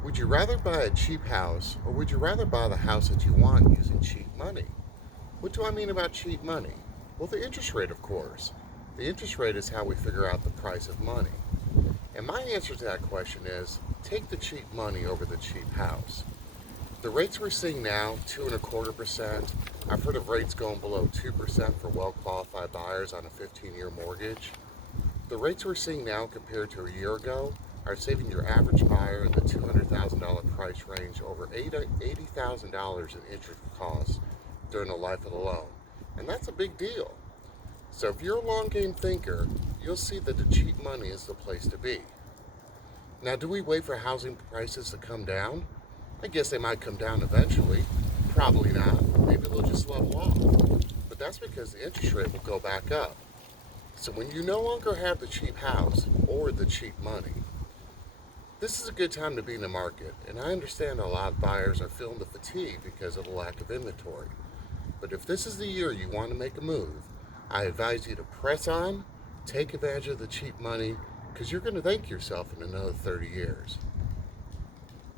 Would you rather buy a cheap house or would you rather buy the house that you want using cheap money? What do I mean about cheap money? Well, the interest rate, of course. The interest rate is how we figure out the price of money. And my answer to that question is take the cheap money over the cheap house. The rates we're seeing now, 2.25%. I've heard of rates going below 2% for well qualified buyers on a 15-year mortgage. The rates we're seeing now compared to a year ago are saving your average buyer in the $200,000 price range over $80,000 in interest costs during the life of the loan. And that's a big deal. So if you're a long game thinker, you'll see that the cheap money is the place to be. Now, do we wait for housing prices to come down? I guess they might come down eventually. Probably not. Maybe they'll just level off. But that's because the interest rate will go back up. So when you no longer have the cheap house or the cheap money, this is a good time to be in the market. And I understand a lot of buyers are feeling the fatigue because of the lack of inventory. But if this is the year you want to make a move, I advise you to press on, take advantage of the cheap money, because you're going to thank yourself in another 30 years.